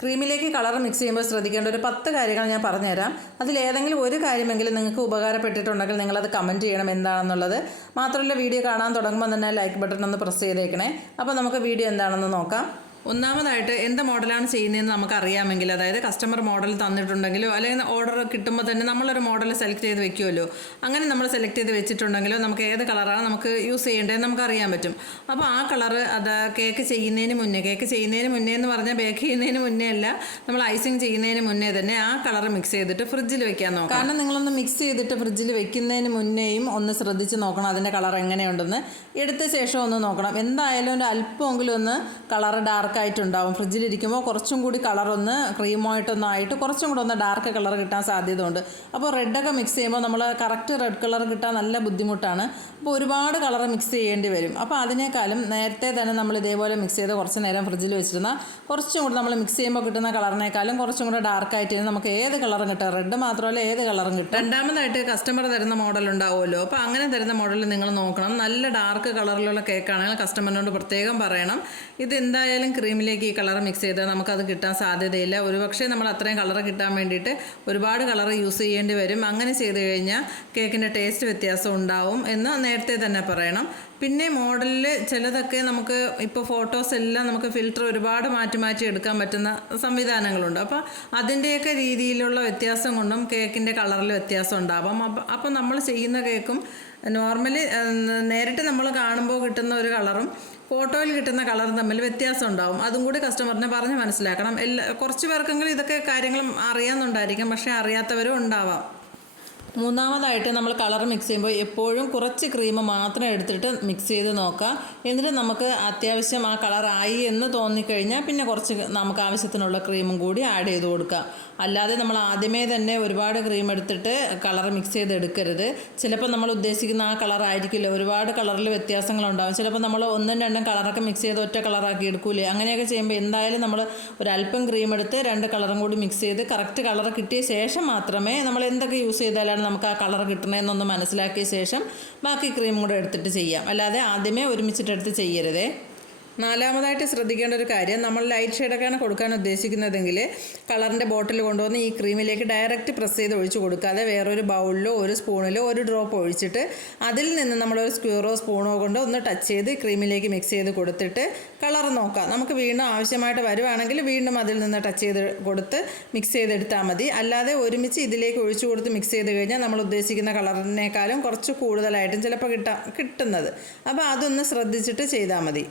ക്രീമിലേക്ക് colour mix ചെയ്യുമ്പോൾ ശ്രദ്ധിക്കേണ്ട ഒരു 10 കാര്യങ്ങൾ ഞാൻ പറഞ്ഞുതരാം. അതിലേതെങ്കിലും ഒരു കാര്യമെങ്കിലും നിങ്ങൾക്ക് ഉപകാരപ്പെട്ടിട്ടുണ്ടെങ്കിൽ നിങ്ങളത് കമൻറ്റ് ചെയ്യണം എന്താണെന്നുള്ളത്. മാത്രമല്ല വീഡിയോ കാണാൻ തുടങ്ങുമ്പോൾ തന്നെ ലൈക്ക് ബട്ടൺ ഒന്ന് പ്രസ് ചെയ്തേക്കണേ. അപ്പോൾ നമുക്ക് വീഡിയോ എന്താണെന്ന് നോക്കാം. ഒന്നാമതായിട്ട് എന്ത് മോഡലാണ് ചെയ്യുന്നതെന്ന് നമുക്കറിയാമെങ്കിൽ, അതായത് കസ്റ്റമർ മോഡൽ തന്നിട്ടുണ്ടെങ്കിലോ അല്ലെങ്കിൽ ഓർഡർ കിട്ടുമ്പോൾ തന്നെ നമ്മളൊരു മോഡൽ സെലക്ട് ചെയ്ത് വെക്കുമല്ലോ, അങ്ങനെ നമ്മൾ സെലക്ട് ചെയ്ത് വെച്ചിട്ടുണ്ടെങ്കിലോ നമുക്ക് ഏത് കളറാണ് നമുക്ക് യൂസ് ചെയ്യേണ്ടതെന്ന് നമുക്കറിയാൻ പറ്റും. അപ്പോൾ ആ കളറ് അത് കേക്ക് ചെയ്യുന്നതിന് മുന്നേ എന്ന് പറഞ്ഞാൽ ബേക്ക് ചെയ്യുന്നതിന് മുന്നേ അല്ല, നമ്മൾ ഐസിങ് ചെയ്യുന്നതിന് മുന്നേ തന്നെ ആ കളർ മിക്സ് ചെയ്തിട്ട് ഫ്രിഡ്ജിൽ വെക്കാൻ നോക്കാം. കാരണം നിങ്ങളൊന്ന് മിക്സ് ചെയ്തിട്ട് ഫ്രിഡ്ജിൽ വെക്കുന്നതിന് മുന്നേയും ഒന്ന് ശ്രദ്ധിച്ച് നോക്കണം അതിൻ്റെ കളർ എങ്ങനെയുണ്ടെന്ന്. എടുത്ത ശേഷം ഒന്ന് നോക്കണം. എന്തായാലും ഒരു അല്പമെങ്കിലും ഒന്ന് കളർ ഡാർക്കായിട്ടുണ്ടാവും. ഫ്രിഡ്ജിലിരിക്കുമ്പോൾ കുറച്ചും കൂടി കളറൊന്ന് ക്രീമായിട്ടൊന്നായിട്ട് കുറച്ചും കൂടെ ഒന്ന് ഡാർക്ക് കളർ കിട്ടാൻ സാധ്യതയുണ്ട്. അപ്പോൾ റെഡൊക്കെ മിക്സ് ചെയ്യുമ്പോൾ നമ്മൾ കറക്റ്റ് റെഡ് കളർ കിട്ടാൻ നല്ല ബുദ്ധിമുട്ടാണ്. അപ്പോൾ ഒരുപാട് കളർ മിക്സ് ചെയ്യേണ്ടി വരും. അപ്പോൾ അതിനേക്കാളും നേരത്തെ തന്നെ നമ്മൾ ഇതേപോലെ മിക്സ് ചെയ്ത് കുറച്ച് നേരം ഫ്രിഡ്ജിൽ വെച്ചിരുന്നാൽ കുറച്ചും കൂടി നമ്മൾ മിക്സ് ചെയ്യുമ്പോൾ കിട്ടുന്ന കളറിനേക്കാളും കുറച്ചും കൂടെ ഡാർക്കായിട്ട് നമുക്ക് ഏത് കളറും കിട്ടും. റെഡ് മാത്രമല്ല ഏത് കളറും കിട്ടും. രണ്ടാമതായിട്ട് കസ്റ്റമർ തരുന്ന മോഡൽ ഉണ്ടാവുമല്ലോ, അപ്പോൾ അങ്ങനെ തരുന്ന മോഡൽ നിങ്ങൾ നോക്കണം. നല്ല ഡാർക്ക് കളറിലുള്ള കേക്കാണെങ്കിൽ കസ്റ്റമറിനോട് പ്രത്യേകം പറയണം, ഇത് എന്തായാലും ക്രീമിലേക്ക് ഈ കളർ മിക്സ് ചെയ്താൽ നമുക്കത് കിട്ടാൻ സാധ്യതയില്ല. ഒരുപക്ഷെ നമ്മൾ അത്രയും കളർ കിട്ടാൻ വേണ്ടിയിട്ട് ഒരുപാട് കളർ യൂസ് ചെയ്യേണ്ടി വരും. അങ്ങനെ ചെയ്ത് കഴിഞ്ഞാൽ കേക്കിൻ്റെ ടേസ്റ്റ് വ്യത്യാസം ഉണ്ടാവും എന്ന് നേരത്തെ തന്നെ പറയണം. പിന്നെ മോഡലിൽ ചിലതൊക്കെ നമുക്ക് ഇപ്പോൾ ഫോട്ടോസ് എല്ലാം നമുക്ക് ഫിൽറ്റർ ഒരുപാട് മാറ്റി എടുക്കാൻ പറ്റുന്ന സംവിധാനങ്ങളുണ്ട്. അപ്പോൾ അതിൻ്റെയൊക്കെ രീതിയിലുള്ള വ്യത്യാസം കൊണ്ടും കേക്കിൻ്റെ കളറിൽ വ്യത്യാസം ഉണ്ടാവാം. അപ്പോൾ നമ്മൾ ചെയ്യുന്ന കേക്കും നോർമലി നേരിട്ട് നമ്മൾ കാണുമ്പോൾ കിട്ടുന്ന ഒരു കളറും ഫോട്ടോയിൽ കിട്ടുന്ന കളറും തമ്മിൽ വ്യത്യാസം ഉണ്ടാവും. അതും കൂടി കസ്റ്റമറിനെ പറഞ്ഞ് മനസ്സിലാക്കണം. കുറച്ച് പേർക്കെങ്കിലും ഇതൊക്കെ കാര്യങ്ങളും അറിയാമെന്നുണ്ടായിരിക്കും, പക്ഷേ അറിയാത്തവരും ഉണ്ടാവാം. മൂന്നാമതായിട്ട് നമ്മൾ കളർ മിക്സ് ചെയ്യുമ്പോൾ എപ്പോഴും കുറച്ച് ക്രീം മാത്രം എടുത്തിട്ട് മിക്സ് ചെയ്ത് നോക്കുക. എന്നിട്ട് നമുക്ക് അത്യാവശ്യം ആ കളറായി എന്ന് തോന്നിക്കഴിഞ്ഞാൽ പിന്നെ കുറച്ച് നമുക്ക് ആവശ്യത്തിനുള്ള ക്രീമും കൂടി ആഡ് ചെയ്ത് കൊടുക്കുക. അല്ലാതെ നമ്മൾ ആദ്യമേ തന്നെ ഒരുപാട് ക്രീം എടുത്തിട്ട് കളർ മിക്സ് ചെയ്ത് എടുക്കരുത്. ചിലപ്പോൾ നമ്മൾ ഉദ്ദേശിക്കുന്ന ആ കളറായിരിക്കില്ല, ഒരുപാട് കളറിൽ വ്യത്യാസങ്ങളുണ്ടാകും. ചിലപ്പോൾ നമ്മൾ 1-2 കളറൊക്കെ മിക്സ് ചെയ്ത് ഒറ്റ കളറാക്കി എടുക്കൂലേ. അങ്ങനെയൊക്കെ ചെയ്യുമ്പോൾ എന്തായാലും നമ്മൾ ഒരല്പം ക്രീം എടുത്ത് 2 കളറും കൂടി മിക്സ് ചെയ്ത് കറക്റ്റ് കളർ കിട്ടിയ ശേഷം മാത്രമേ നമ്മൾ എന്തൊക്കെ യൂസ് ചെയ്താലാണ് നമുക്ക് ആ കളർ കിട്ടണമെന്നൊന്ന് മനസ്സിലാക്കിയ ശേഷം ബാക്കി ക്രീം കൂടെ എടുത്തിട്ട് ചെയ്യാം. അല്ലാതെ ആദ്യമേ ഒരുമിച്ചിട്ടെടുത്ത് ചെയ്യരുതേ. നാലാമതായിട്ട് ശ്രദ്ധിക്കേണ്ട ഒരു കാര്യം, നമ്മൾ ലൈറ്റ് ഷെയ്ഡൊക്കെയാണ് കൊടുക്കാൻ ഉദ്ദേശിക്കുന്നതെങ്കിൽ കളറിൻ്റെ ബോട്ടിൽ കൊണ്ടുവന്ന് ഈ ക്രീമിലേക്ക് ഡയറക്റ്റ് പ്രസ് ചെയ്ത് ഒഴിച്ച് കൊടുക്കാതെ വേറൊരു ബൗളിലോ ഒരു സ്പൂണിലോ ഒരു ഡ്രോപ്പ് ഒഴിച്ചിട്ട് അതിൽ നിന്ന് നമ്മളൊരു സ്ക്വയറോ സ്പൂണോ കൊണ്ട് ഒന്ന് ടച്ച് ചെയ്ത് ക്രീമിലേക്ക് മിക്സ് ചെയ്ത് കൊടുത്തിട്ട് കളർ നോക്കാം. നമുക്ക് വീണ്ടും ആവശ്യമായിട്ട് വരുവാണെങ്കിൽ വീണ്ടും അതിൽ നിന്ന് ടച്ച് ചെയ്ത് കൊടുത്ത് മിക്സ് ചെയ്തെടുത്താൽ മതി. അല്ലാതെ ഒരുമിച്ച് ഇതിലേക്ക് ഒഴിച്ചു കൊടുത്ത് മിക്സ് ചെയ്ത് കഴിഞ്ഞാൽ നമ്മൾ ഉദ്ദേശിക്കുന്ന കളറിനേക്കാളും കുറച്ച് കൂടുതലായിട്ടും ചിലപ്പോൾ കിട്ടുന്നത്. അപ്പോൾ അതൊന്ന് ശ്രദ്ധിച്ചിട്ട് ചെയ്താൽ മതി.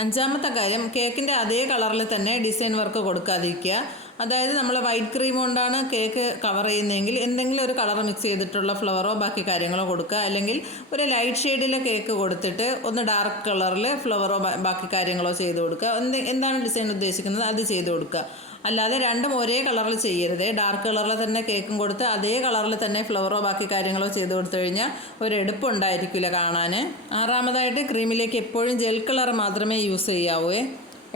അഞ്ചാമത്തെ കാര്യം, കേക്കിൻ്റെ അതേ കളറിൽ തന്നെ ഡിസൈൻ വർക്ക് കൊടുക്കാതിരിക്കുക. അതായത് നമ്മൾ വൈറ്റ് ക്രീം കൊണ്ടാണ് കേക്ക് കവർ ചെയ്യുന്നതെങ്കിൽ എന്തെങ്കിലും ഒരു കളർ മിക്സ് ചെയ്തിട്ടുള്ള ഫ്ലവറോ ബാക്കി കാര്യങ്ങളോ കൊടുക്കുക. അല്ലെങ്കിൽ ഒരു ലൈറ്റ് ഷെയ്ഡിലെ കേക്ക് കൊടുത്തിട്ട് ഒന്ന് ഡാർക്ക് കളറിൽ ഫ്ലവറോ ബാക്കി കാര്യങ്ങളോ ചെയ്ത് കൊടുക്കുക. എന്താണ് ഡിസൈൻ ഉദ്ദേശിക്കുന്നത് അത് ചെയ്ത് കൊടുക്കുക. അല്ലാതെ രണ്ടും ഒരേ കളറിൽ ചെയ്യരുത്. ഡാർക്ക് കളറിൽ തന്നെ കേക്കും കൊടുത്ത് അതേ കളറിൽ തന്നെ ഫ്ലവറോ ബാക്കി കാര്യങ്ങളോ ചെയ്ത് കൊടുത്തു കഴിഞ്ഞാൽ ഒരു എടുപ്പുണ്ടായിരിക്കില്ല കാണാൻ. ആറാമതായിട്ട് ക്രീമിലേക്ക് എപ്പോഴും ജെൽ കളർ മാത്രമേ യൂസ് ചെയ്യാവൂ.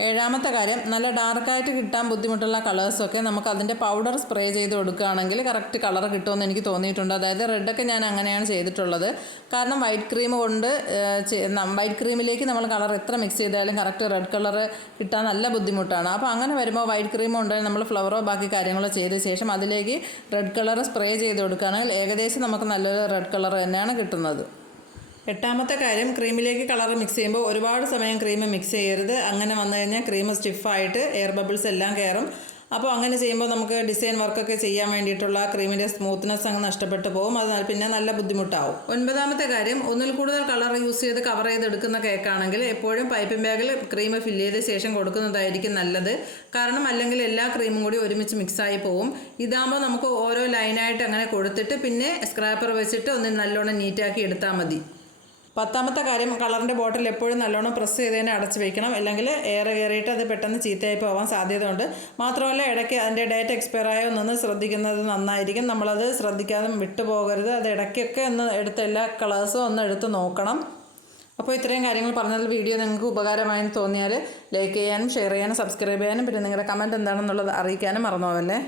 ഏഴാമത്തെ കാര്യം, നല്ല ഡാർക്കായിട്ട് കിട്ടാൻ ബുദ്ധിമുട്ടുള്ള കളേഴ്സൊക്കെ നമുക്ക് അതിൻ്റെ പൗഡർ സ്പ്രേ ചെയ്ത് കൊടുക്കുകയാണെങ്കിൽ കറക്റ്റ് കളർ കിട്ടുമെന്ന് എനിക്ക് തോന്നിയിട്ടുണ്ട്. അതായത് റെഡൊക്കെ ഞാൻ അങ്ങനെയാണ് ചെയ്തിട്ടുള്ളത്. കാരണം വൈറ്റ് ക്രീമിലേക്ക് നമ്മൾ കളർ എത്ര മിക്സ് ചെയ്താലും കറക്റ്റ് റെഡ് കളർ കിട്ടാൻ നല്ല ബുദ്ധിമുട്ടാണ്. അപ്പോൾ അങ്ങനെ വരുമ്പോൾ വൈറ്റ് ക്രീം ഉണ്ടെങ്കിൽ നമ്മൾ ഫ്ലവറോ ബാക്കി കാര്യങ്ങളോ ചെയ്ത ശേഷം അതിലേക്ക് റെഡ് കളർ സ്പ്രേ ചെയ്ത് കൊടുക്കുകയാണെങ്കിൽ ഏകദേശം നമുക്ക് നല്ലൊരു റെഡ് കളർ തന്നെയാണ് കിട്ടുന്നത്. എട്ടാമത്തെ കാര്യം, ക്രീമിലേക്ക് കളർ മിക്സ് ചെയ്യുമ്പോൾ ഒരുപാട് സമയം ക്രീം മിക്സ് ചെയ്യരുത്. അങ്ങനെ വന്നു കഴിഞ്ഞാൽ ക്രീം സ്റ്റിഫായിട്ട് എയർ ബബിൾസ് എല്ലാം കയറും. അപ്പോൾ അങ്ങനെ ചെയ്യുമ്പോൾ നമുക്ക് ഡിസൈൻ വർക്കൊക്കെ ചെയ്യാൻ വേണ്ടിയിട്ടുള്ള ക്രീമിൻ്റെ സ്മൂത്ത്നെസ് അങ്ങ് നഷ്ടപ്പെട്ടു പോകും. അത് പിന്നെ നല്ല ബുദ്ധിമുട്ടാവും. ഒൻപതാമത്തെ കാര്യം, ഒന്നിൽ കൂടുതൽ കളർ യൂസ് ചെയ്ത് കവർ ചെയ്തെടുക്കുന്ന കേക്കാണെങ്കിൽ എപ്പോഴും പൈപ്പിംഗ് ബാഗിൽ ക്രീം ഫില്ല് ചെയ്ത ശേഷം കൊടുക്കുന്നതായിരിക്കും നല്ലത്. കാരണം അല്ലെങ്കിൽ എല്ലാ ക്രീമും കൂടി ഒരുമിച്ച് മിക്സായി പോവും. ഇതാകുമ്പോൾ നമുക്ക് ഓരോ ലൈനായിട്ട് അങ്ങനെ കൊടുത്തിട്ട് പിന്നെ സ്ക്രാപ്പർ വെച്ചിട്ട് ഒന്ന് നല്ലോണം നീറ്റാക്കി എടുത്താൽ മതി. പത്താമത്തെ കാര്യം, കളറിൻ്റെ ബോട്ടിൽ എപ്പോഴും നല്ലോണം പ്രസ് ചെയ്ത് തന്നെ അടച്ച് വയ്ക്കണം. അല്ലെങ്കിൽ എയർ കയറിയിട്ട് അത് പെട്ടെന്ന് ചീത്തയായി പോകാൻ സാധ്യതയുണ്ട്. മാത്രമല്ല ഇടയ്ക്ക് അതിൻ്റെ ഡേറ്റ് എക്സ്പയർ ആയോ എന്നൊന്ന് ശ്രദ്ധിക്കുന്നത് നന്നായിരിക്കും. നമ്മളത് ശ്രദ്ധിക്കാതെ വിട്ടുപോകരുത്. അത് ഇടയ്ക്കൊക്കെ ഒന്ന് എടുത്ത് എല്ലാ കളേഴ്സും ഒന്ന് എടുത്ത് നോക്കണം. അപ്പോൾ ഇത്രയും കാര്യങ്ങൾ പറഞ്ഞതിൽ വീഡിയോ നിങ്ങൾക്ക് ഉപകാരമായെന്ന് തോന്നിയാൽ ലൈക്ക് ചെയ്യാനും ഷെയർ ചെയ്യാനും സബ്സ്ക്രൈബ് ചെയ്യാനും പിന്നെ നിങ്ങളുടെ കമൻറ്റ് എന്താണെന്നുള്ളത് അറിയിക്കാനും മറന്നു പോകല്ലേ.